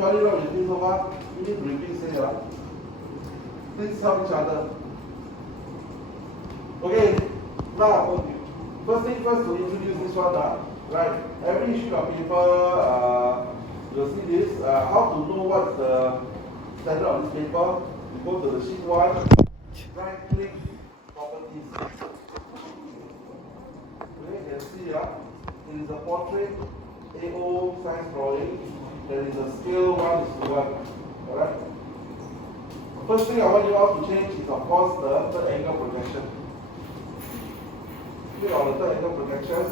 Anybody know what you did so far? You need to repeat, say, please help each other. Okay, now, first thing first to introduce this one, right? Every sheet of paper, you'll see this. How to know what's the standard of this paper? You go to the sheet 1, right click, properties. Okay, you can see it is a portrait AO size drawing. There is a scale 1:1. Alright? First thing I want you all to change is, of course, the third angle projection. Click on the third angle projection,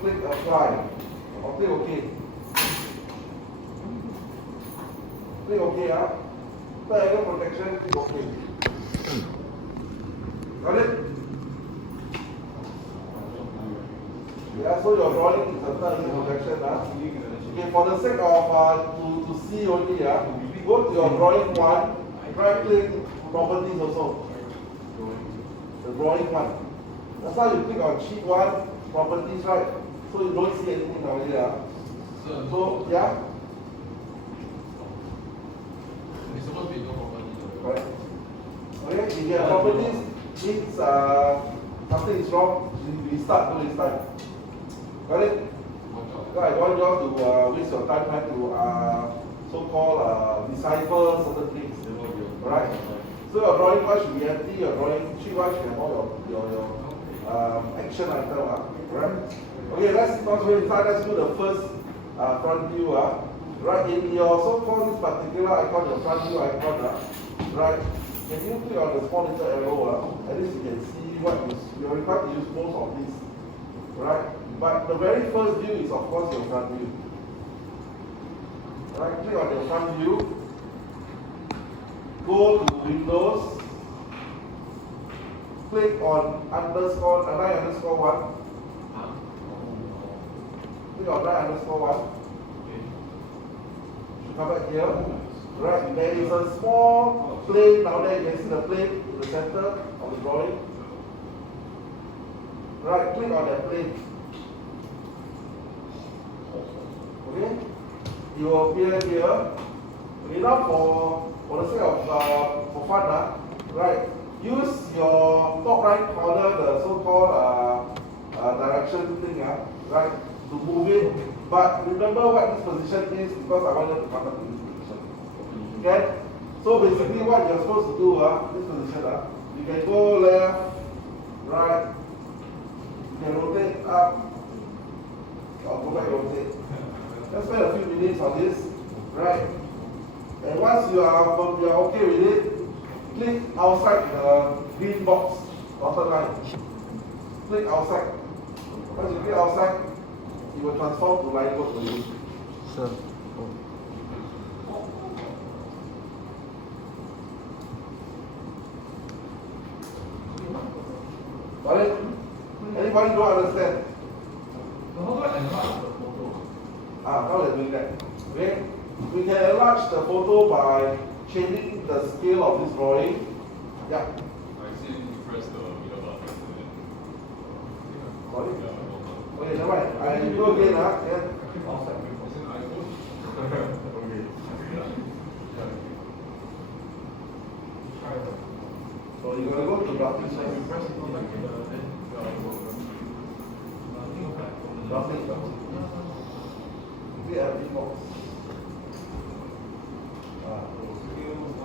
click apply, or click OK. Click OK, third angle projection, click OK. Got it? Yeah, so your drawing is a third angle projection. Okay, for the sake of to see only, go to your drawing 1, right click properties also. The drawing 1. That's why you click on sheet 1, properties, right? So you don't see anything already. So, yeah? It's supposed to be no properties. Right. Okay, if you have properties, means something is wrong, restart, do restart. Got it? So I want you all to waste your time trying to so-called decipher certain things. Alright? So your drawing 1 should be empty, your drawing sheet 1 should have all your action item. Right? Okay, let's not wait inside. Let's do the first front view. Right, in your so-called this particular icon, your front view icon, right? Can you click on the small little arrow? At least you can see what you're required to use most of this. Right? But the very first view is, of course, your front view. Right? Click on your front view. Go to Windows. Click on _1. Click on _1. Should come back here. Right, there is a small plane down there. You can see the plane in the center of the drawing. Right, click on that plane. Okay? You will appear here. Okay, now for the sake of for fun, right? Use your top right corner, the so-called direction thing, right, to move it. But remember what this position is, because I want you to come up to this position. Okay? So basically what you're supposed to do, this position, you can go left, right, you can rotate up, or go back, rotate. Let's spend a few minutes on this, right? And once you are okay with it, click outside the green box, dotted line. Click outside. Once you click outside, it will transform to line work for you. Sir. Got it? Anybody don't understand? How do I enlarge the photo? Now we're doing that. Okay? We can enlarge the photo by changing the scale of this drawing. Yeah. I see you press the middle button. Sorry? Okay, never mind. I go again. Yeah. So you're going to go to the drafting side. Drafting. Yeah, box.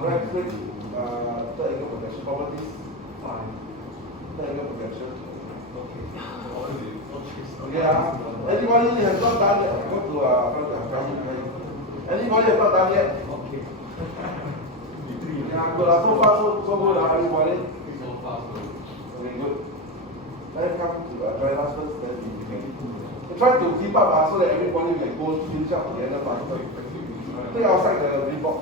Right click, third angle projection properties. Third angle projection. Yeah. Anybody has not done that? Go to anybody has not done yet? Okay. Yeah, good. So far, so good. Everybody. So fast. Okay, good. Let's come to join us first. Then we can try to keep up so that everybody can go finish up together faster. Click outside the green box.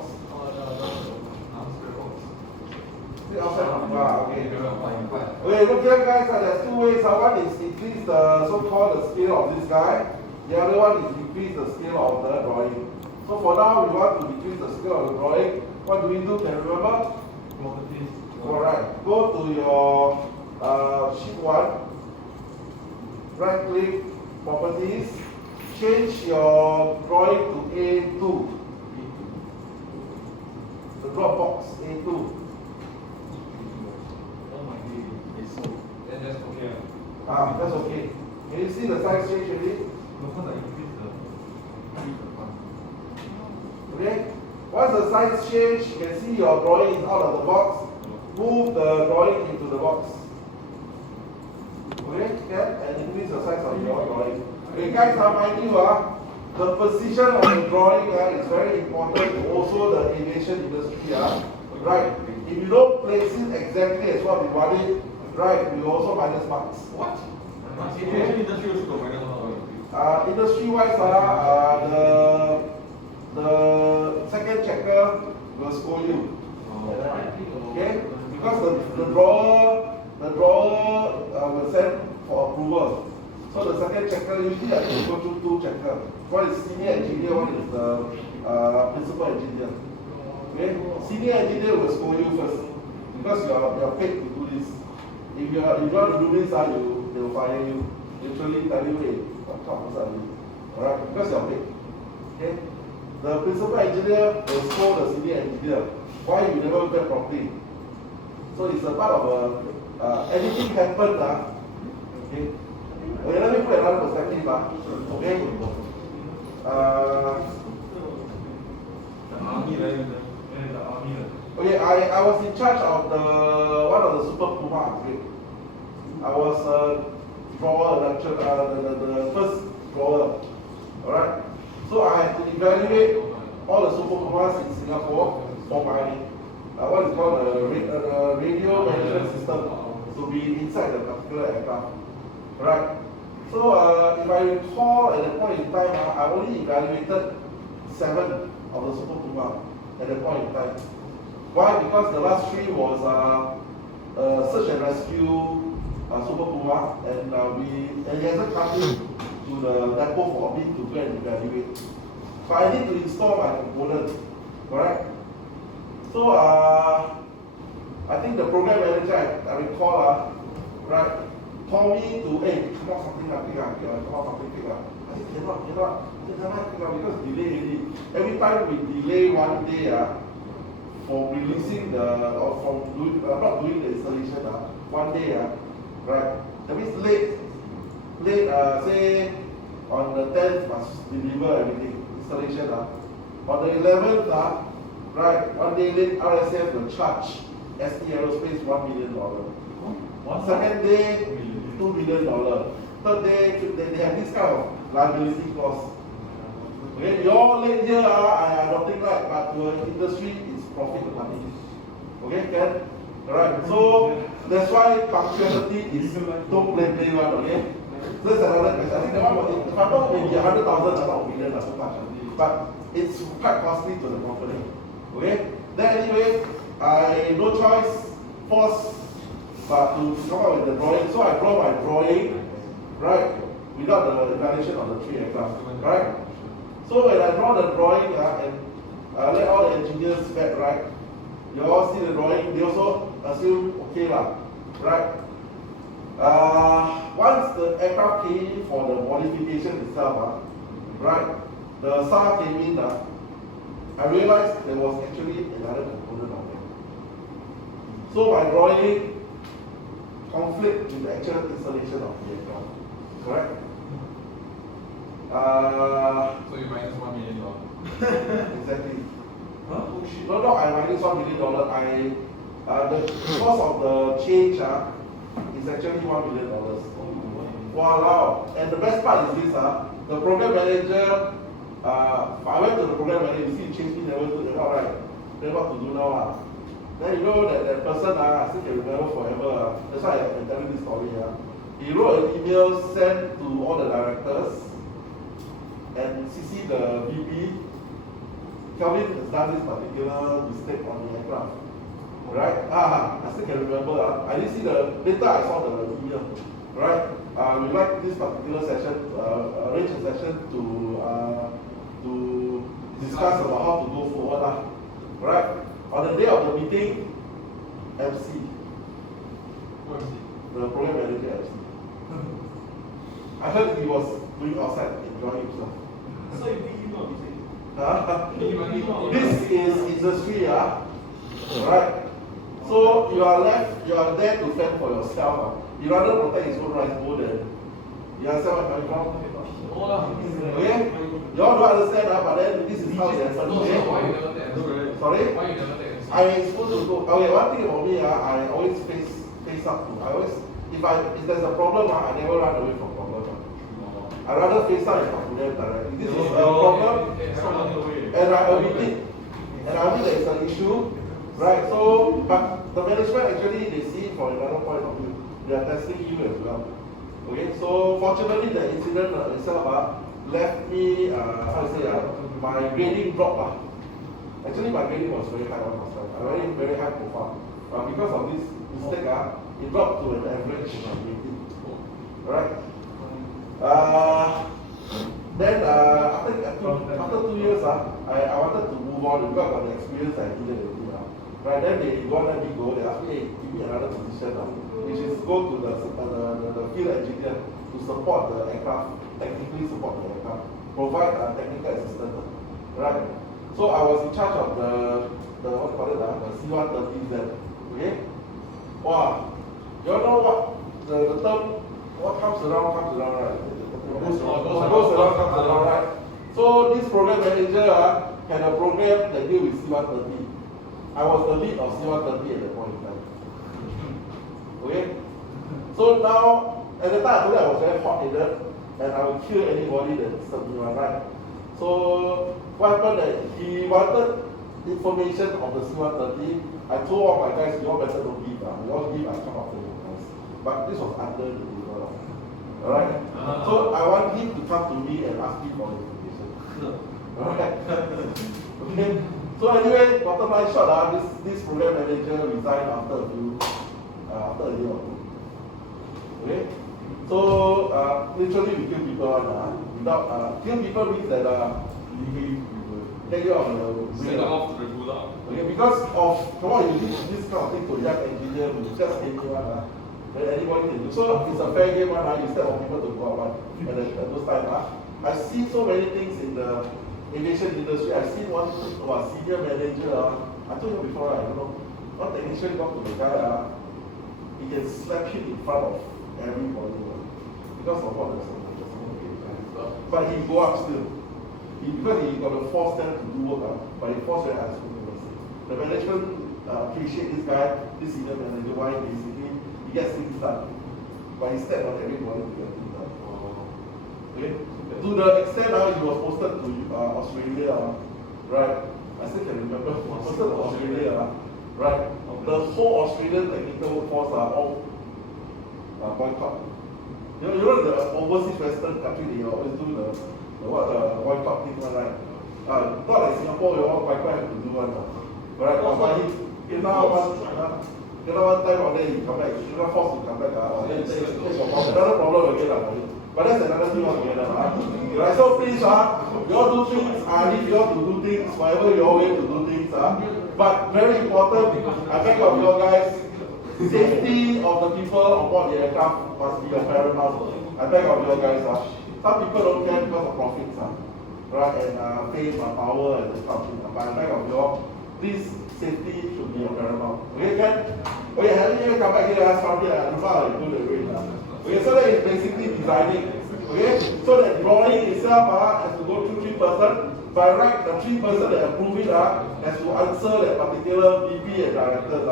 Click outside. Okay. Okay, look here, guys. There's two ways. One is increase the so-called the scale of this guy. The other one is decrease the scale of the drawing. So for now, we want to decrease the scale of the drawing. What do we do? Can you remember? Alright. Go to your sheet 1. Right click, properties. Change your drawing to A2. The drop box A2. Oh my god, it's so. Then that's okay. That's okay. Can you see the size change already? Because I increase the Okay? Once the size change, you can see your drawing is out of the box. Move the drawing into the box. Okay? And increase the size of your drawing. Okay, guys, mind you, the position of the drawing is very important to also the aviation industry. Right? If you don't place it exactly as what we want it, right, we also minus marks. What? Okay. Industry also got minus marks. Industry-wise, the second checker will score you. Okay? Because the drawer will send for approval. So the second checker usually I think go through two checkers. One is senior engineer, one is the principal engineer. Okay? Senior engineer will score you first because you are paid to do this. If you want to do this, they will fire you. Literally tell you, hey, what kind of person are you? Alright? Because you are paid. Okay? The principal engineer will score the senior engineer. Why you never get properly? So it's a part of anything happen. Okay? Okay, let me put another perspective. Okay? Okay, I was in charge of one of the Super Puma upgrade. I was drawer, the first drawer. Alright? So I had to evaluate all the Super Pumas in Singapore for my what is called the radio management system to be inside the particular aircraft. Right? So if I recall at that point in time, I only evaluated 7 of the Super Puma at that point in time. Why? Because the last 3 was search and rescue Super Puma, and he hasn't come in to the depot for me to go and evaluate. So I need to install my component. Correct? So I think the program manager I recall right, told me to, hey, come on something like come on something big. I said, cannot, because delay already. Every time we delay 1 day for releasing or from doing, not doing the installation, 1 day, right? That means late, say on the 10th must deliver everything, installation. On the 11th, right, 1 day late, RSF will charge ST Aerospace $1 million. Second day, $2 million. Third day, they have this kind of liability clause. Okay, your late here, I don't think right, but the industry is profit money. Okay, Ken? Alright, so that's why punctuality is don't play one, okay? So that's another question. I think the one was, if I know maybe 100,000 or not a million, so much. But it's quite costly to the company. Okay? Then anyway, I no choice, forced but to come up with the drawing. So I draw my drawing, right, without the evaluation of the 3 aircraft, right? So when I draw the drawing and let all the engineers back, right, you all see the drawing, they also assume, okay right? Once the aircraft came in for the modification itself, right, the SAR came in, I realized there was actually another component of it. So my drawing conflict with the actual installation of the aircraft, correct? So you minus $1 million. Exactly. Huh? Oh shit. No, I minus $1 million. The cost of the change is actually $1 million. Wow! And the best part is this, the program manager, I went to the program manager, you see, changed me, never do the right. Then what to do now? Then you know that person, I still can remember forever. That's why I'm telling this story. He wrote an email sent to all the directors and CC the VP. Kelvin has done this particular mistake on the aircraft. Right? I still can remember. I didn't see the later I saw the email. Right? We like this particular session, arrange a session to discuss about how to go forward. Right? On the day of the meeting, MC. The program manager MC. I heard he was doing outside, enjoying himself. So you beat him up, you say? This is industry, right? So you are there to fend for yourself. You rather protect his own rights more than you understand where I'm coming from? Okay? You all don't understand, but then this is how it happens. Okay? Sorry? Why you never take a I supposed to go. Okay, one thing about me, I always face up to. If there's a problem, I never run away from problem. I rather face up and talk to them directly. This is a problem, and I admit it. And I admit that it's an issue, right? So, but the management actually, they see it from another point of view. They are testing you as well. Okay, so fortunately, the incident itself left me, how to say, my grading dropped. Actually, my grading was very high last time. I very, very high profile. Because of this mistake, it dropped to an average grading. Alright? Then, after 2 years, I wanted to move on because of the experience I did already. Right, then they don't let me go. They asked me, hey, give me another position, which is go to the field engineer to support the aircraft, technically support the aircraft, provide technical assistance. Right? So I was in charge of the C-130Z. Okay? Wow. You all know what the term, what comes around, right? Goes around, comes around, right? So this program manager had a program that deal with C-130. I was the lead of C-130 at that point in time. Okay? So now, at the time I told you I was very hot-headed and I would kill anybody that disturbed me, right? So what happened that he wanted information of the C-130. I told all my guys, you all better don't give. We all give, I come after you guys. But this was under the table. Alright? So I want him to come to me and ask me for information. Alright? Okay? So anyway, bottom line short, this program manager resigned after a year or two. Okay? So literally we kill people without kill people means that take you out of the send off to the gulag. Okay, because of come on, you do this kind of thing to young engineer who just anyone then anybody can do. So it's a fair game instead of people to go out at those times. I see so many things in the aviation industry. I see one senior manager. I told you before, I don't know. One technician got to the guy, he can slap him in front of everybody because of what there's but he go up still. Because he got to force them to do work, but he forced very high school university. The management appreciate this guy, this senior manager, why basically he gets things done. But he stepped on everybody to get things done. Okay? To the extent he was posted to Australia, right? I still can remember, he was posted to Australia, right? The whole Australian technical workforce are all boycott. You know the overseas Western country, they always do the boycott thing, right? Not like Singapore, you all boycott have to do one, right? But he now one time or then he come back, you're not forced to come back, then another problem again. But that's another thing altogether. Right? So please, you all do things, I need you all to do things, whatever you all way to do things. But very important, I beg of you guys, safety of the people on board the aircraft must be your paramount. I beg of you guys. Some people don't care because of profits, right? And fame, power, and this kind of thing. But I beg of you all, please, safety should be your paramount. Okay, Ken? Okay, having you come back here, sorry, I don't know how to do the way. Okay, so that is basically designing. Okay, so that drawing itself has to go through 3 persons. By right, the 3 persons that approve it has to answer that particular VP and directors.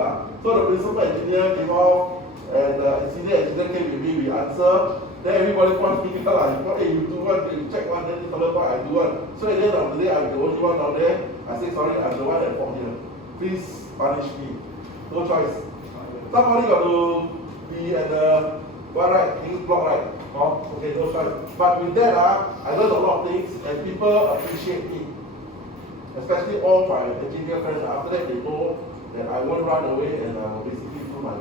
So the principal engineer came off, and the senior engineer came with me, we answer. Then everybody points me out, hey, you do one, you check one, then this other part, I do one. So at the end of the day, I'm the only one out there. I say, sorry, I'm the one that fought here. Please punish me. No choice. Somebody got to be at the right, English block right. Okay, no choice. But with that, I learned a lot of things and people appreciate me. Especially all my engineer friends. After that, they know that I won't run away and I will basically do my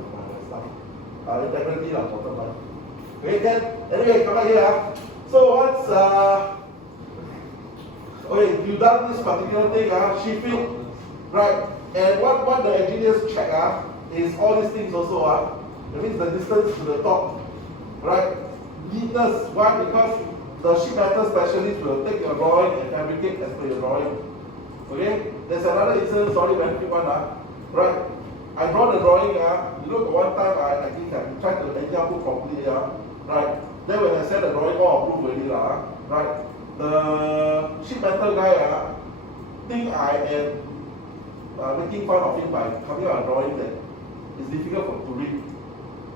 stuff. Integrity, bottom line. Okay, then, anyway, come back here. So once, okay, you done this particular thing, shipping, right? And what the engineers check is all these things also. That means the distance to the top, right? Neatness. Why? Because the sheet metal specialist will take your drawing and fabricate as per your drawing. Okay? There's another incident, sorry, very quick one. Right? I draw the drawing. You look, one time I think I tried to anyhow put properly. Right? Then when I said the drawing all approved already, right? The sheet metal guy think I am making fun of him by coming out a drawing that is difficult to read.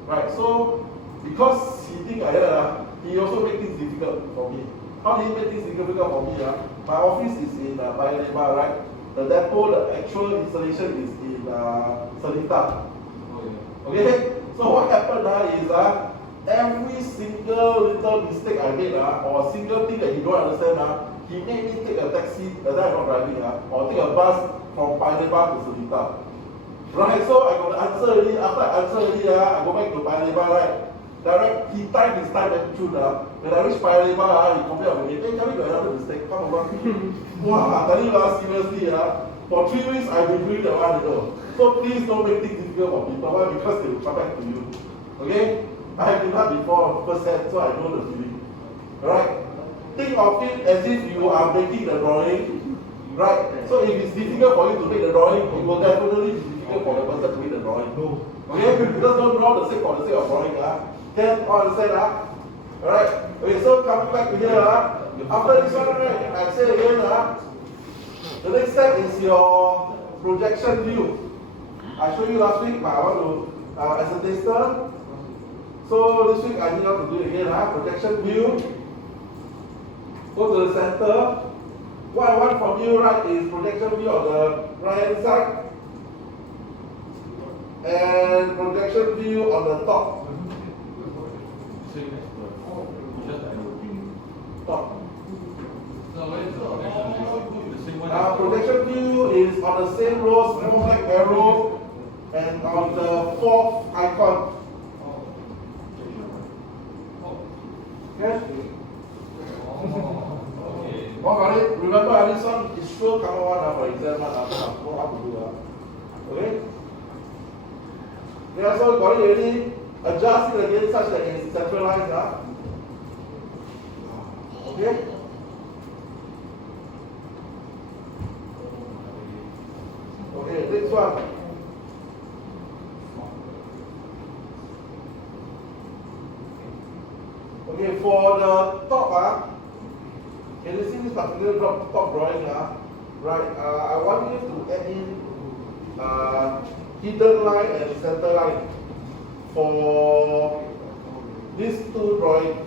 Right? So, because he think I he also make things difficult for me. How did he make things difficult for me? My office is in Paya Lebar, right? The depot, the actual installation is in Seletar. Okay? So what happened is every single little mistake I made or single thing that he don't understand, he made me take a taxi, that I'm not driving, or take a bus from Paya Lebar to Seletar. Right? So I got the answer already. After I answer already, I go back to Paya Lebar, right? Direct, he timed his time and through when I reached Paya Lebar, he compared with me, hey, tell me got another mistake, come over. Wow, I tell you seriously, for 3 weeks I've been doing that one, So please don't make things difficult for people. Why? Because they will come back to you. Okay? I have been that before firsthand, so I know the feeling. Alright? Think of it as if you are making the drawing. Right? So if it's difficult for you to make the drawing, it will definitely be difficult for the person to make the drawing. Okay? Because don't draw the sake for the sake of drawing. Can all understand? Alright? Okay, so coming back to here, after this one, right, I say again, the next step is your projection view. I showed you last week, but I want to, as a tester. So this week I need to do it again, projection view. Go to the center. What I want from you, right, is projection view of the right hand side. And projection view on the top. Projection view is on the same row, small black arrow, and on the fourth icon. Okay? What about it? Remember, this one is sure come on for exam. Know how to do. Okay? Yeah, so got it already. Adjust it again such that it is centralized. Okay? Okay, next one. Okay, for the top, can you see this particular top drawing? Right, I want you to add in hidden line and center line for these two drawings.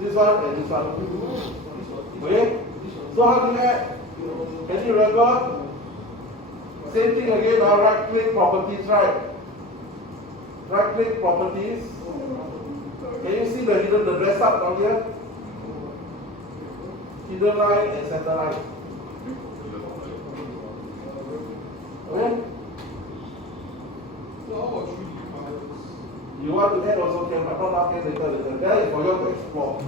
This one and this one. Okay? So how do you add? Can you remember? Same thing again, right click properties, right? Right click properties. Can you see the hidden, the dress up down here? Hidden line and center line. Okay? You want to add also can, but not now, can later. That is for you to explore.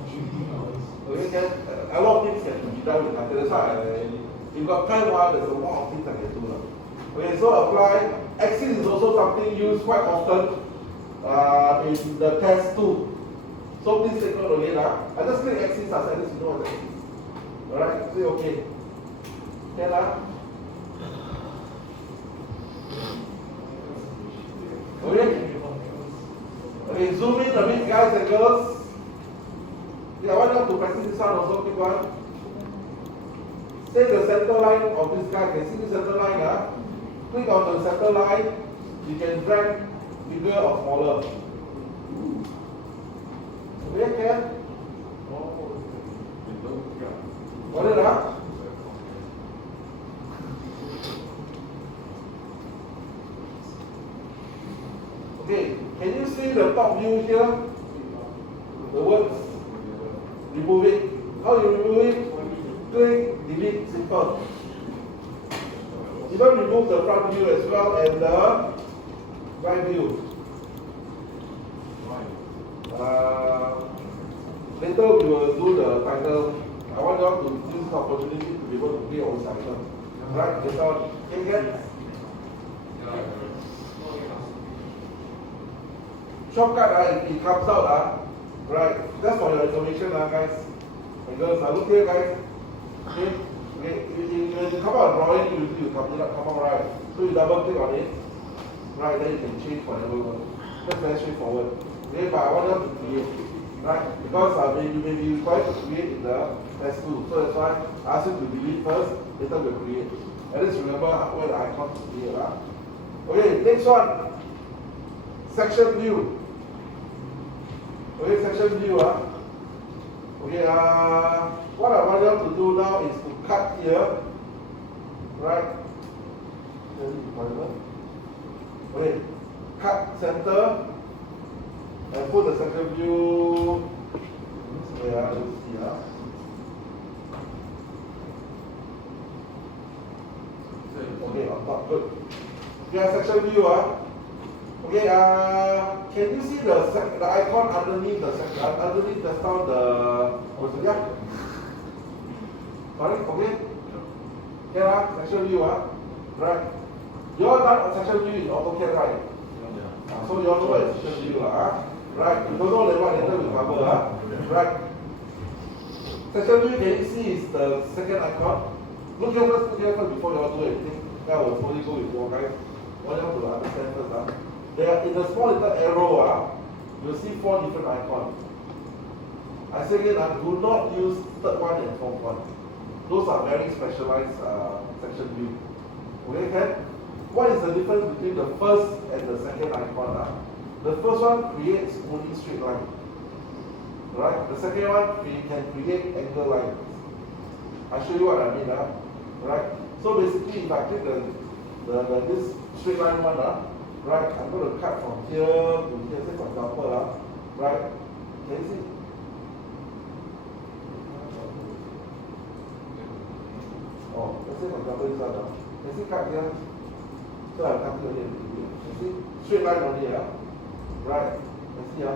Okay, can, a lot of things can be done with that. That's why you've got time, there's a lot of things I can do. Okay, so apply. Axis is also something used quite often in the test too. So please take note again. I just click axis as at least you know what axis. Alright, say okay. Okay, okay? Okay, zoom in a bit, guys and girls. Yeah, I want you to practice this one also, quick one. Say the center line of this guy. Can you see the center line? Click on the center line. You can drag bigger or smaller. Okay, Ken? Got it, Okay, can you see the top view here? The words? Remove it. How you remove it? Click, delete, simple. Even remove the front view as well and the right view. Later we will do the title. I want you all to use this opportunity to be able to create your own title. Right? That's all. Can you get? Shortcut, it comes out, right? That's for your information, guys. And girls, look here, guys. Okay, when you come out drawing, you come out right. So you double click on it, right? Then you can change whatever you want. That's very straightforward. Okay, but I want you to create, right? Because maybe you require to create in the test tool. So that's why I ask you to delete first, later we'll create. At least remember where the icon to create. Okay, next one. Section view. Okay, section view. Okay, what I want you to do now is to cut here. Right? Okay, cut center and put the section view. Let's see. Okay, on top, good. Yeah, section view. Okay, can you see the icon underneath the section, underneath the sound, yeah? Sorry, okay? Here, section view, right? You're done on section view in AutoCAD, right? Yeah. So you all know what is section view, right? You don't know what later we cover, right? Section view, can you see is the second icon? Look here first before you all do anything. That will slowly go with you guys. What you have to understand first, there in the small little arrow, you'll see 4 different icons. I say again, do not use third one and fourth one. Those are very specialized section view. Okay, Ken? What is the difference between the first and the second icon? The first one creates only straight line. Right? The second one can create angle lines. I'll show you what I mean. Right? So basically, if I click this straight line one, right, I'm going to cut from here to here, say for example, right, can you see? Oh, let's say for example this one, can you see cut here? So I'm cutting here, you see? Straight line only, right, let's see,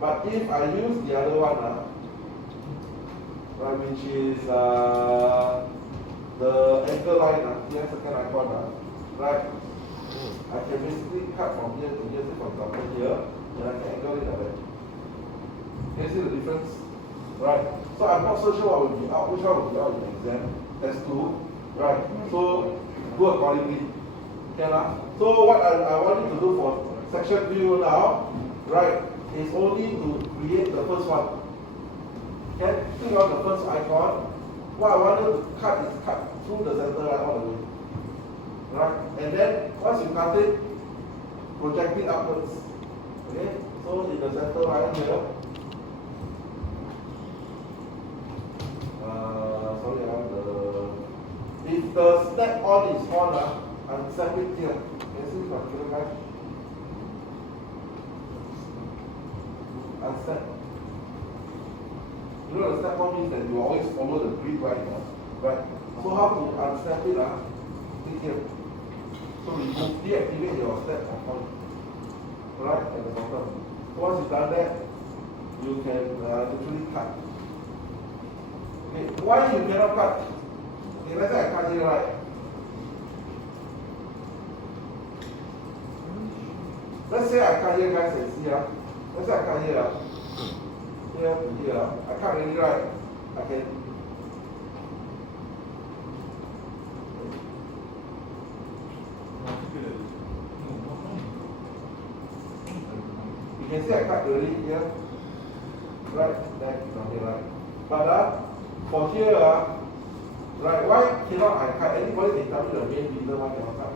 but if I use the other one, right, which is the angle line, here, second icon, right, I can basically cut from here to here, say for example here, and I can angle it away. Can you see the difference? Right. So I'm not so sure what will be out, which one will be out in the exam. That's 2. Right. So do accordingly. Okay, so what I want you to do for section view now, right, is only to create the first one. Okay? Click on the first icon. What I want you to cut is cut through the center line all the way. Right? And then once you cut it, project it upwards. Okay? So in the center line here, if the snap on is on, unsnap it here. Can you see from here, guys? Unsnap. You know the snap on means that you always follow the grid line, right? So how to unsnap it? Click here. So remove, deactivate your step on right at the bottom. So once you've done that, you can literally cut. Okay, why you cannot cut? Okay, let's say I cut here, right? Let's say I cut here, guys, and see, let's say I cut here, here to here. I cut really right. I can. You can see I cut already here, right? That from here, right? But for here, right? Why cannot I cut? Anybody can tell me the main reason why cannot cut?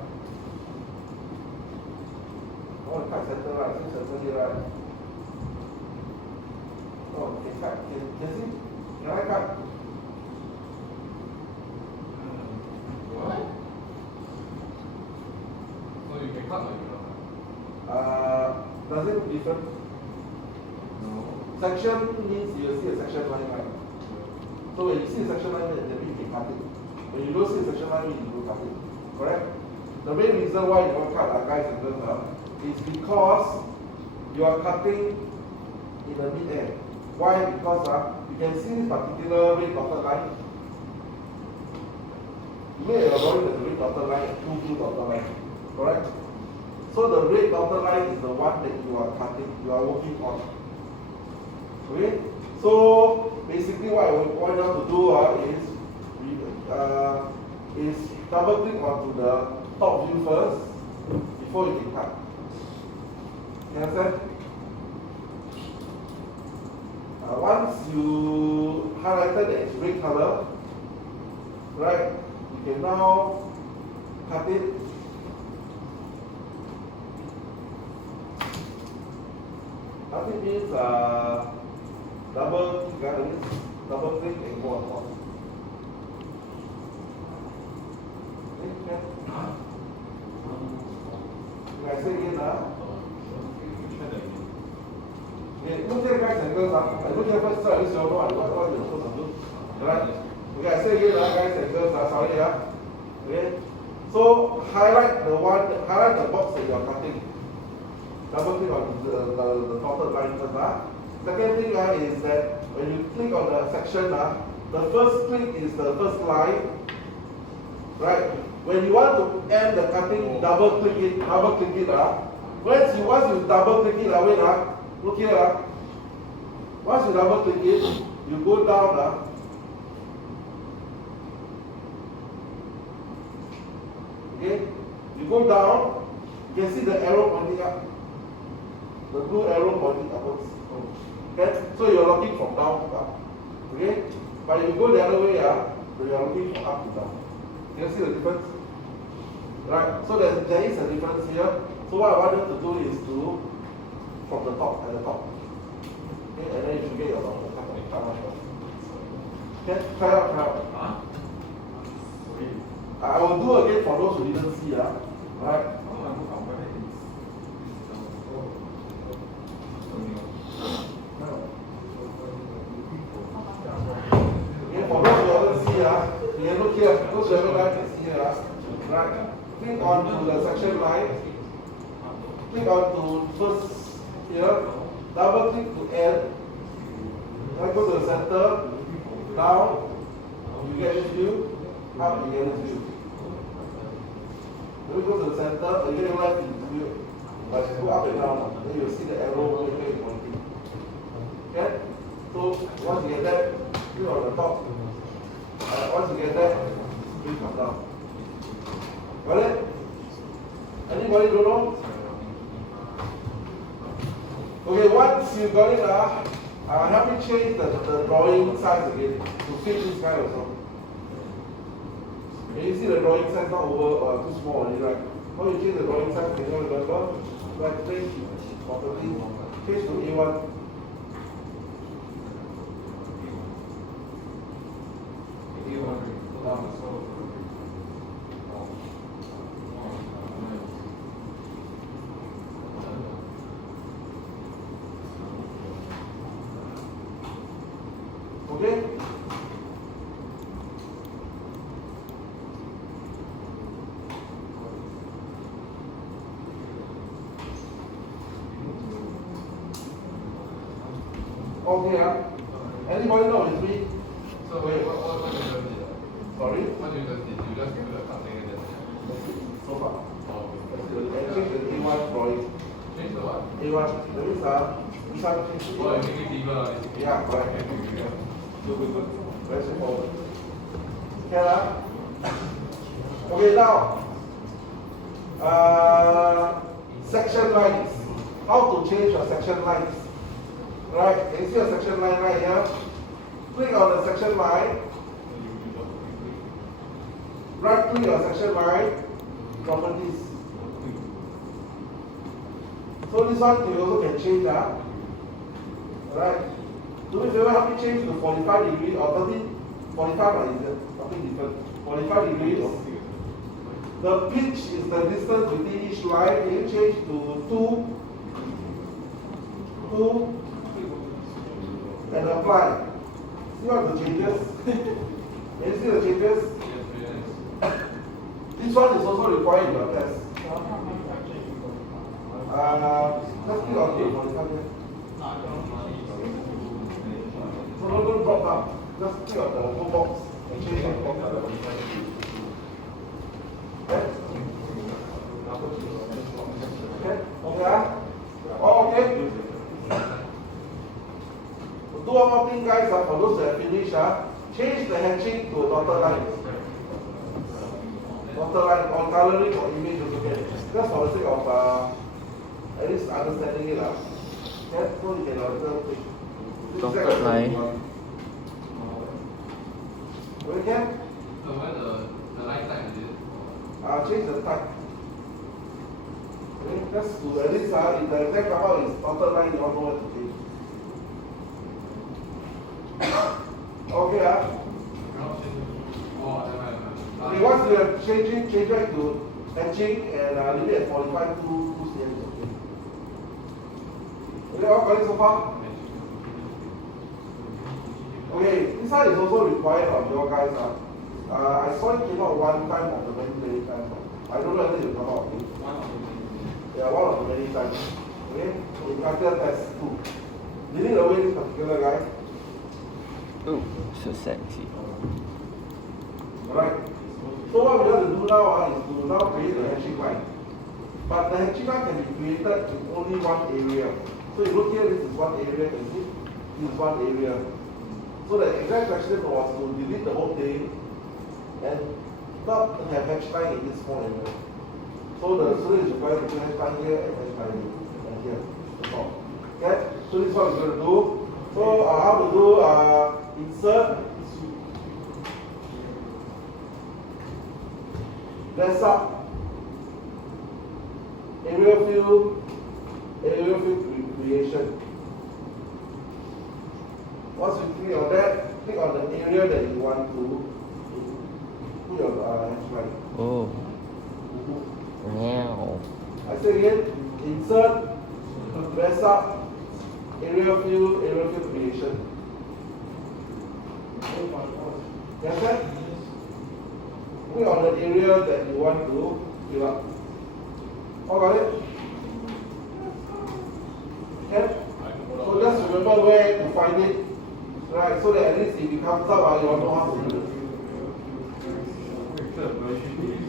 I want to cut center, right? See center here, right? Oh, can cut? Can see? Can I cut? What? So you can cut like that? Does it look different? No. Section means you see a section line, right? So when you see a section line, then you can cut it. When you don't see a section line, you don't cut it. Correct? The main reason why you don't cut, guys and girls, is because you are cutting in the mid-air. Why? Because you can see this particular red dotted line. You may have avoided the red dotted line and 2 blue dotted line. Correct? So the red dotted line is the one that you are cutting, you are working on. Okay? So basically what I want you to do is double click onto the top view first before you can cut. You understand? Once you highlighted that it's red color, right, you can now cut it. Cutting means double click and go on top. Okay. I say again okay, look here guys and girls look here first so at least you know what you're supposed to do. Right? Okay, I say again guys and girls sorry okay. So highlight the box that you're cutting. Double click on the dotted line first. Second thing is that when you click on the section, the first click is the first line. Right? When you want to end the cutting, double click it. Once you double click it, wait look here. Once you double click it, you go down. Okay? You go down, you can see the arrow pointing up. The blue arrow pointing upwards. Okay? So you're looking from down to up. Okay? But if you go the other way, you're looking from up to down. You see the difference? Right? So there is a difference here. So what I want you to do is to from the top at the top. Okay? And then you should get your number. Okay? Try out. I will do again for those who didn't see. Right? For those who haven't seen, you can look here. Those who haven't can see here. Right? Click onto the section line. Click onto first here. Double click to end. Then go to the center. Down. You get this view. Up you get this view. Then we go to the center. You get your left view. But go up and down. Then you'll see the arrow pointing. Okay? So once you get that, click on the top. Once you get that, you come down. Got it? Anybody don't know? Okay, once you got it, help me change the drawing size again to fit this guy also. Can you see the drawing size not over too small already, right? How do you change the drawing size? Can you remember? Right click, properly, change to A1. Okay? Okay, anybody know with me? So wait, what you just did? Sorry? What you just did? You just do the cutting and then So far. oh, And change the A1 drawing. change the what? A1, that means this one change to Oh, A1. you make it bigger. Basically. Yeah, correct. Good. Very simple. Okay, okay, now, section lines. How to change your section lines? Right, can you see a section line right here? Click on the section line. Right click on section line. Properties. So this one you also can change that. Right? Do me a favor, help me change to 45 degrees or 30, 45 is it? Something different. 45 degrees. The pitch is the distance between each line. Can you change to 2 and apply? See what the changes? Can you see the changes? This one is also required in your test. Let's click on the 45 here. So don't drop down. Just click on the whole box and change the box. Okay? Okay? Okay? All okay? Do one more thing, guys. For those who have finished, change the hatching to a dotted line. Dotted line on coloring or image also okay. Just for the sake of at least understanding it. Okay, so you can Dotted line. Okay? So where the line type is it? Change the type. Okay, just to at least if the exact cover is dotted line, you all know what to change. Okay, okay, once you have change back to hatching and leave it at 45 to 2 cm. Okay, all got it so far? Okay, this side is also required of your guys. I saw it came out one time of the many times. I don't know whether it will come out. Okay? Yeah, one of the many times. Okay, so you can test 2. Leading away this particular guy. Oh, so sexy. Alright. So what we have to do now is to now create the hatching line. But the hatching line can be created in only one area. So you look here, this is one area, can you see? This is one area. So the exact question was to delete the whole thing and not have hatch line in this small area. So the student is required to put hatch line here and hatch line here. That's all. Okay? So this is what we're going to do. So how to do insert, dress up, aerial field creation. Once you click on that, click on the area that you want to put your hatch line. Oh. Wow. I say again, insert, dress up, aerial field creation. Yes, sir? Click on the area that you want to fill up. All got it? Okay? So just remember where to find it. Right, so that at least if it comes up, you all know how to do it.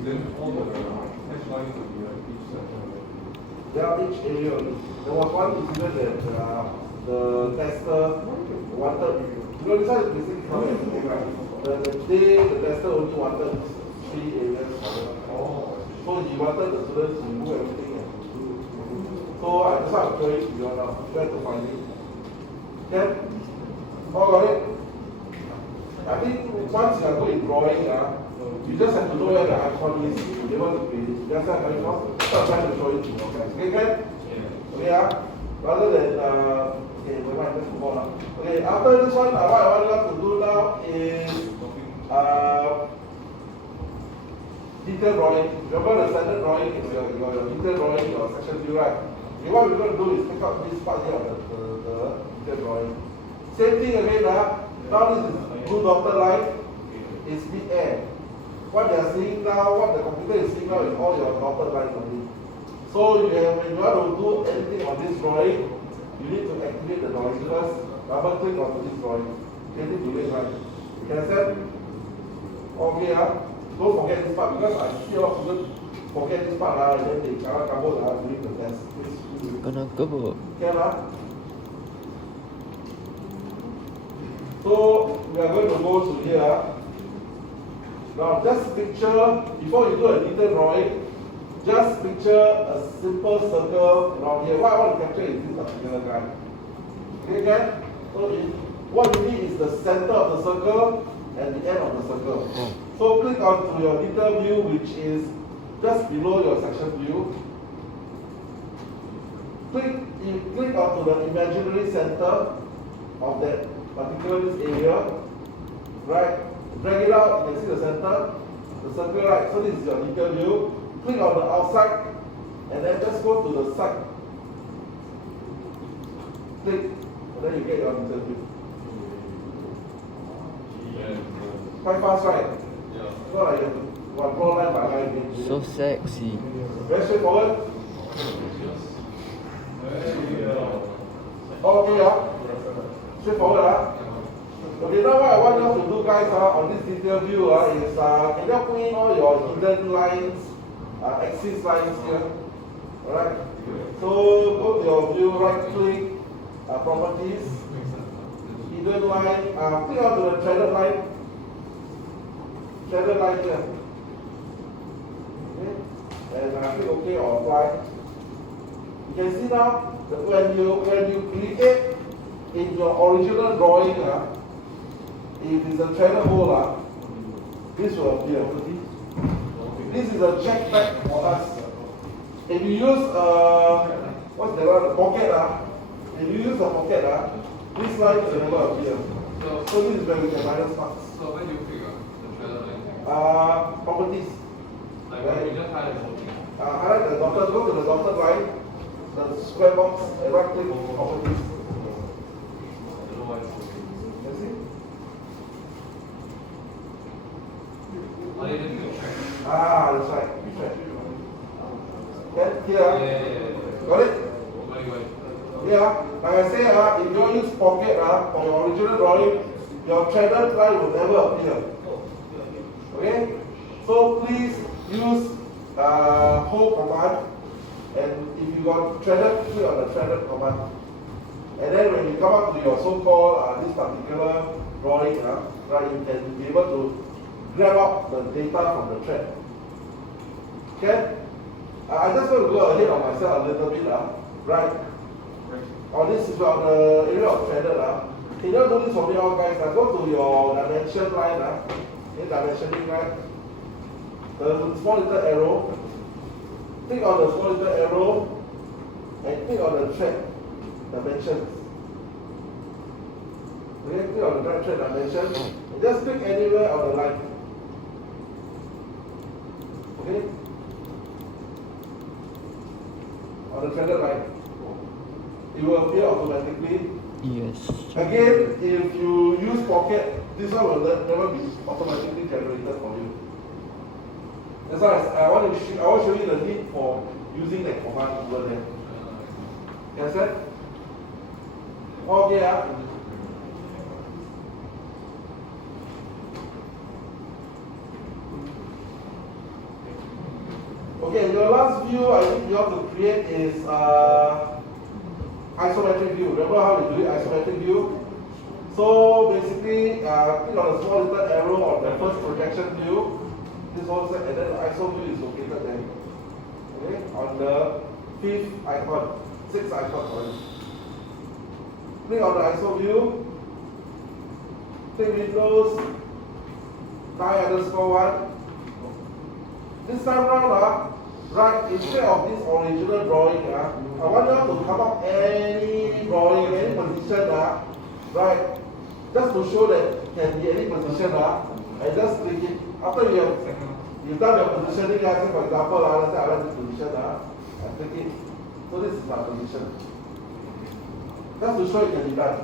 Then all the hatch lines will be each section. There are each area only. There was one incident that the tester wanted, you know, this one is basically covered everything, right? The day the tester only wanted 3 areas. So he wanted the students to remove everything and to do. So that's why I'm showing you now. Where to find it. Okay? All got it? I think once you are good in drawing, you just have to know where the icon is to be able to create it. That's what I'm trying to so I'm trying to show it to you guys. Okay, Ken? Okay, rather than, okay, we might just move on. Okay, after this one, what I want you to do now is detail drawing. Remember the standard drawing is your detail drawing, your section view, right? Okay, what we're going to do is pick up this part here of the detail drawing. Same thing again, now this is blue dotted line, is mid-air. What they are seeing now, what the computer is seeing now is all your dotted lines only. So when you want to do anything on this drawing, you need to activate the drawing. Just double click onto this drawing. Anything to this line. You can set. Okay, don't forget this part because I see a lot of students forget this part and then they cannot cover during the test. Gonna go. Okay, so we are going to go to here. Now just picture, before you do a detailed drawing, just picture a simple circle around here. What I want to capture is this particular guy. Okay, Ken? So what you need is the center of the circle and the end of the circle. So click onto your detail view, which is just below your section view. Click onto the imaginary center of that particular area. Right? Drag it out, you can see the center, the circle, right? So this is your detail view. Click on the outside and then just go to the side. Click, and then you get your detail view. Quite fast, right? Yeah. It's not like you have to draw line by line. So sexy. Very straightforward. Okay, straightforward, Okay, now what I want you to do, guys, on this detail view is can you put in all your hidden lines, axis lines here? Alright? So go to your view, right click, properties, hidden line, click onto the threaded line. Threaded line here. Okay. And click OK or apply. You can see now that when you create in your original drawing, if it's a threaded hole, this will appear. This is a check back for us. If you use what's the word? Pocket, if you use the pocket, this line will never appear. So this is where we can minus marks. So when you pick up the trailer line? Properties. Like when we just highlight something. Highlight the dotted, go to the dotted line, the square box, and right click properties. You see? That's right. Okay, here. Got it? Yeah, like I say, if you don't use pocket for your original drawing, your threaded line will never appear. Okay? So please use whole command, and if you got threaded, click on the threaded command. And then when you come up to your so-called this particular drawing, right, you can be able to grab out the data from the thread. Okay? I just want to go ahead of myself a little bit, right? This is about the area of threaded. Can you do this for me, all guys? Go to your dimension line, dimensioning line. The small little arrow. Click on the small little arrow and click on the thread dimensions. Okay, click on the thread dimension. Just click anywhere on the line. Okay? On the threaded line. It will appear automatically. Yes. Again, if you use pocket, this one will never be automatically generated for you. That's why I want to show you the need for using that command over there. Yes, sir? Okay, Okay, your last view I think you have to create is isometric view. Remember how you do it, isometric view? So basically, click on the small little arrow on the first projection view. This whole set, and then the ISO view is located there. Okay, on the fifth icon, sixth icon, sorry. Click on the ISO view. Click Windows 9_1. This time round, right, instead of this original drawing, I want you to come up any drawing, any position, right, just to show that it can be any position, and just click it. After you've done your positioning, say for example, let's say I like this position, I click it. So this is my position. Just to show it can be done.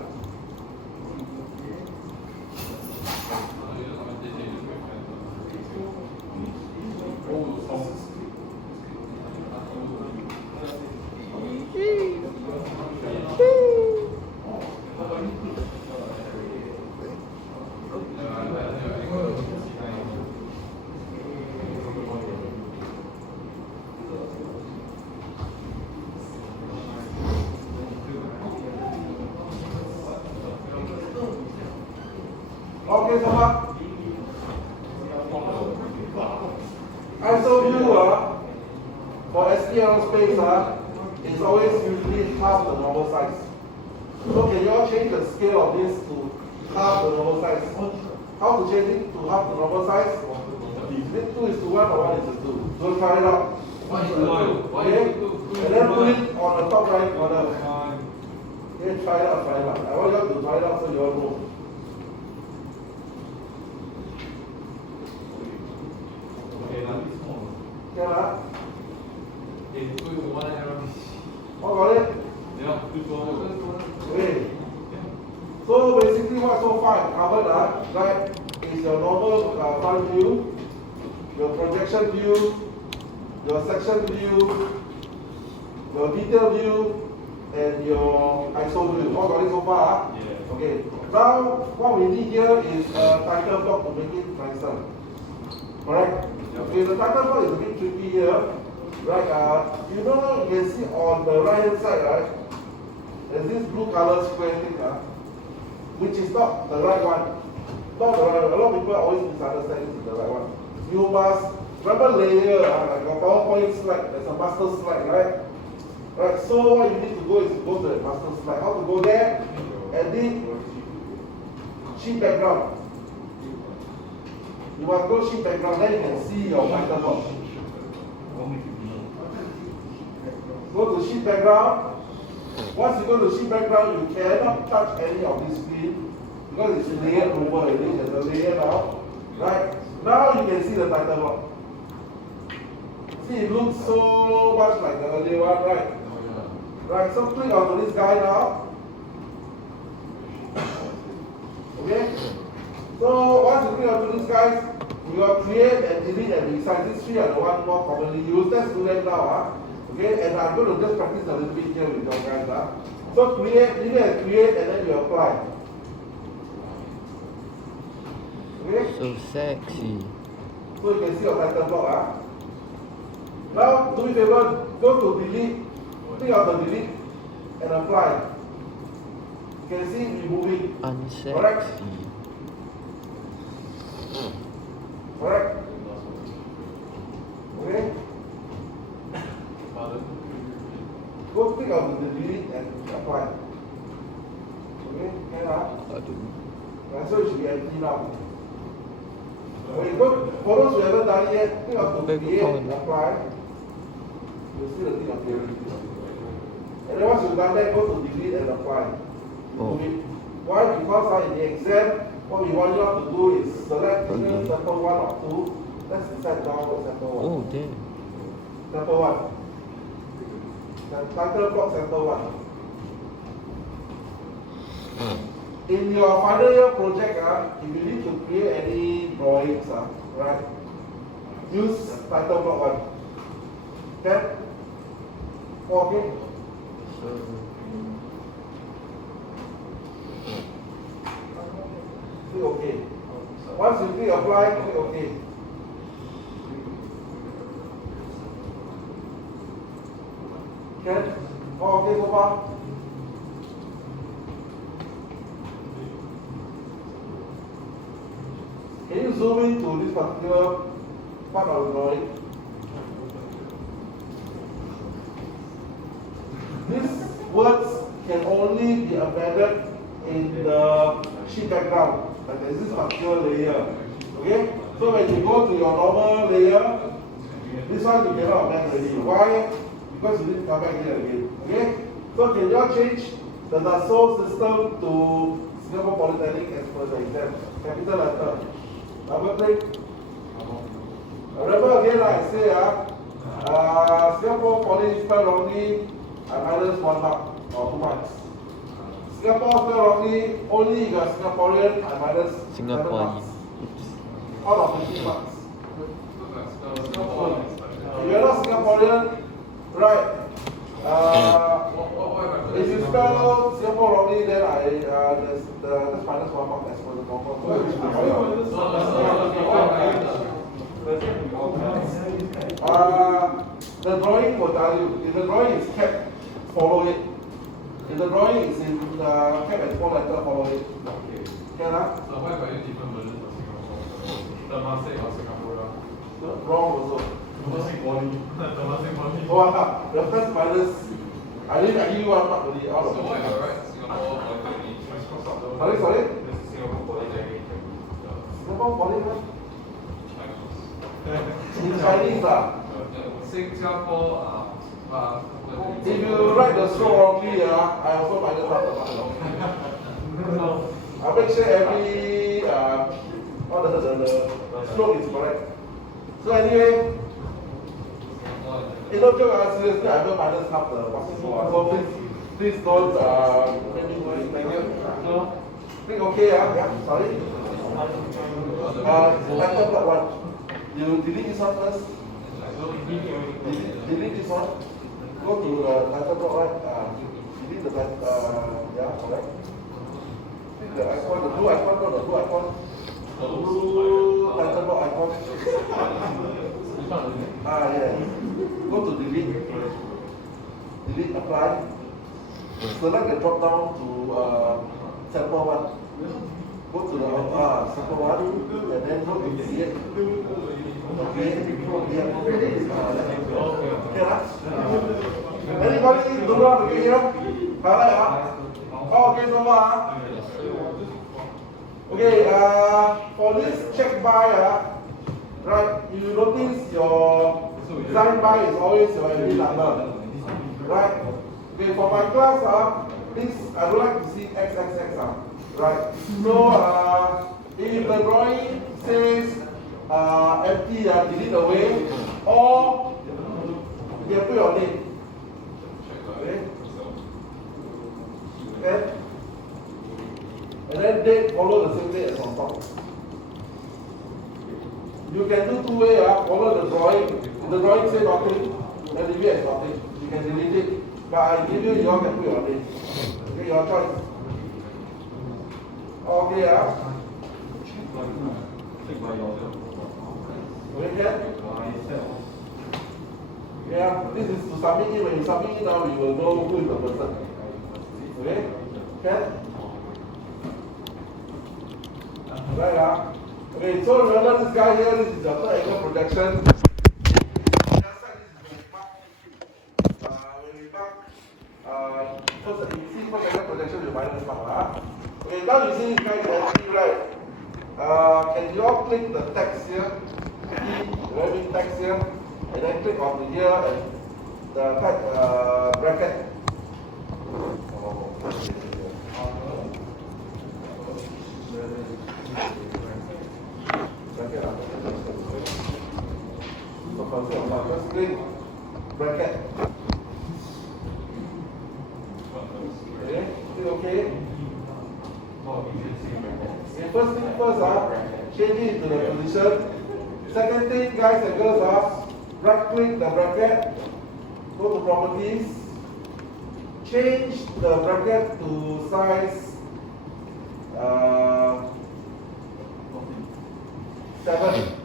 Okay, so ISO view for ST aerospace is always usually half the normal size. So can you all change the scale of this to half the normal size? How to change it to half the normal size? Is it 2:1 or 1:2? So try it out. 1:2. Okay? And then put it on the top right corner. Okay, try it out. I want you all to try it out so you all know. Okay, okay, got it? Okay. So basically what so far I've covered right, is your normal front view, your projection view, your section view, your detail view, and your ISO view. All got it so far? Yeah. Okay. Now what we need here is a title block to make it nicer. Correct? Okay, the title block is a bit tricky here. Right, you can see on the right hand side, right? There's this blue color square thing. which is not the right one. Not the right one. A lot of people always misunderstand this is the right one. You must remember layer, like a PowerPoint slide, there's a master slide, right? Right, so what you need to go is to go to the master slide. How to go there? Edit, sheet background. You must go sheet background, then you can see your title block. Go to sheet background. Once you go to sheet background, you cannot touch any of this screen because it's layered over already. There's a layer now. Right? Now you can see the title block. See, it looks so much like the earlier one, right? Right, so click onto this guy now. Okay? So once you click onto this guy, you will create and delete and resize. These three are the ones more commonly used. Let's do them now. Okay, and I'm going to just practice a little bit here with your guys. So create, you can create and then you apply. Okay? So sexy. So you can see your title block. Now, do me a favor, go to delete, click on the delete and apply. You can see it removing. Unsexy. Correct? Correct? Okay? Go click on the delete and apply. Okay? And so it should be empty now. Okay, go. For those who haven't done it yet, click on the create and apply. You'll see the thing appearing. And then once you've done that, go to delete and apply. Oh. Why? Because in the exam, what we want you to do is select either sample 1 or 2. Let's decide download sample 1. Oh, damn. Sample 1. Title block sample 1. In your final year project, if you need to create any drawings, right, use title block 1. Okay? Okay? Click OK. Once you click apply, click OK. Okay? All okay so far? Can you zoom into this particular part of the drawing? These words can only be embedded in the sheet background. Like there's this particular layer. Okay? So when you go to your normal layer, this one you cannot embed already. Why? Because you need to come back here again. Okay? So can you all change the Dassault system to Singapore Polytechnic as per the exam? Capital letter. Double click. Remember again, I say, Singapore Poly spelled wrongly, I minus 1 mark or 2 marks. Singapore spelled wrongly, only you got Singaporean, I minus 7 marks. Out of 15 marks. If you're not Singaporean, right? If you spell Singapore wrongly, then there's minus 1 mark as per the normal. The drawing will tell you. If the drawing is kept, follow it. If the drawing is in kept as 4 letter, follow it. Okay. Can So why got you different versions of Singapore? Temasek or Singapore? Wrong also. Temasek Poly. Temasek Poly. Oh, the first minus. I didn't give you 1 mark already out of So it. why you right? Singapore Polytechnic. Sorry? This is Singapore Polytechnic. Singapore Poly, right? In Chinese, Singapore, if you write the stroke wrongly, I also minus 1 mark. I'll make sure every all the stroke is correct. So anyway, in no joke, seriously, I will minus half the marks. So please don't make me do it. Thank you. Think okay, yeah, sorry. Title block 1. You delete this one first. Delete this one. Go to the title block, right? Delete the title, yeah, correct. The icon, the blue icon, not the blue icon. The blue title block icon. Yeah. Go to delete. Delete, apply. Select the drop down to sample 1. Go to the second one, and then go to create. Okay, okay, anybody do not okay here? Highlight, oh, okay, so far. Okay, for this check by, right, you notice your design by is always your MD number, right? Okay, for my class, please, I don't like to see XXX, right? So, if the drawing says empty, delete away, or you can put your name. Okay? Okay? And then date follow the same date as on top. You can do two way, follow the drawing. If the drawing says nothing, then leave it as nothing. You can delete it. But I give you, you all can put your name. Okay, your choice. Okay, okay, yeah, this is to submit it. When you submit it now, you will know who is the person. Okay? Okay? Right, okay, so remember this guy here, this is the third angle projection. When we mark, first, you see first angle projection, you minus mark. Okay, now you see this guy is empty, right? Can you all click the text here? Very big text here, and then click on the here and the type bracket. First click bracket. Okay, click OK. Okay, first thing first, change it to the position. Second thing, guys and girls, right click the bracket, go to properties, change the bracket to size 7.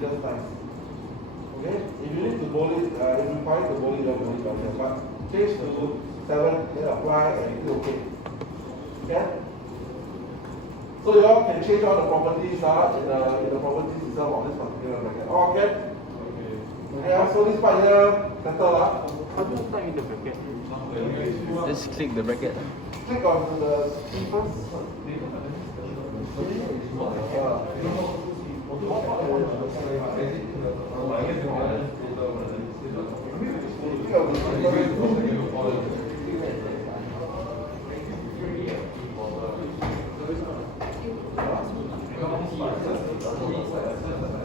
Just nice. Okay? If you need to bold it, if you find the bold it, don't bold it down here. But change to 7, then apply and click OK. Okay? So you all can change all the properties in the properties itself of this particular bracket. Okay? Okay, so this part here, settle. How do you type in the bracket? Just click the bracket. Click on the key first.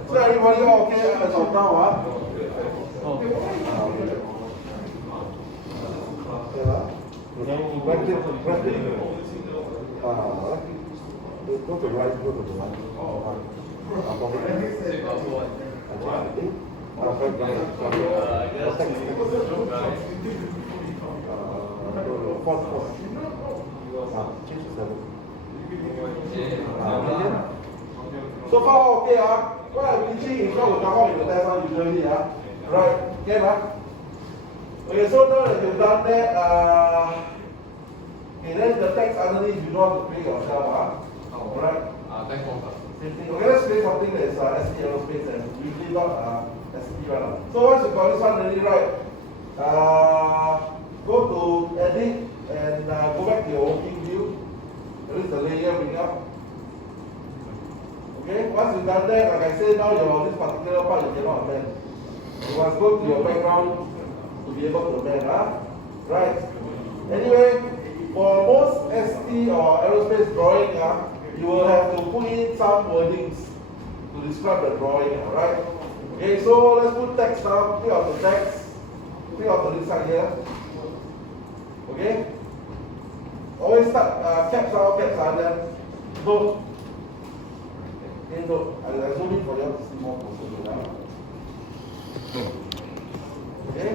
So everybody okay as of now, go to right, go to the right. Change to 7. So far, okay, what I'm teaching is what will come out in the test usually, right? Okay, okay, so now that you've done that, okay, then the text underneath you know how to create yourself, alright? Text box. Same thing. Okay, let's create something that is SP aerospace and usually not SP one. So once you got this one ready, right? Go to edit and go back to your working view. There is the layer bring up. Okay, once you've done that, like I said, now this particular part you cannot amend. You must go to your background to be able to amend, right? Anyway, for most ST or aerospace drawing, you will have to put in some wordings to describe the drawing, right? Okay, so let's put text now. Click on the text. Click on this side here. Okay? Always start caps out, then note. Okay, note. I'll zoom in for you to see more closely now. Okay?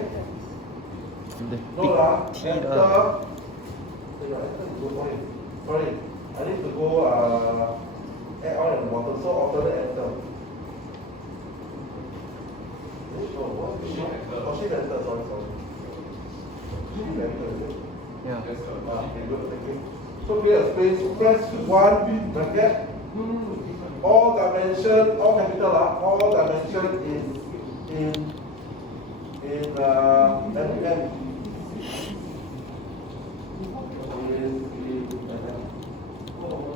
Note, enter. Sorry, I need to go add on at the bottom, so alternate enter. Oh, shift enter, sorry. Shift enter, is it? Yeah. Yes, sir. Okay, good, thank you. So create a space, press 1 bracket. All dimension, all capital, all dimension in mm.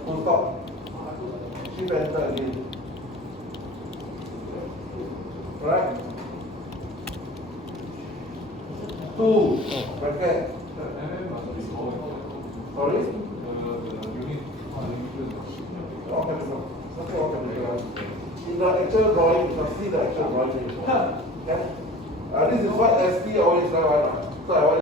Full stop. Shift enter again. Right? 2 bracket. Sorry? All capital. Something all capital. In the actual drawing, you can see the actual drawing. Okay? This is what ST always like. So I want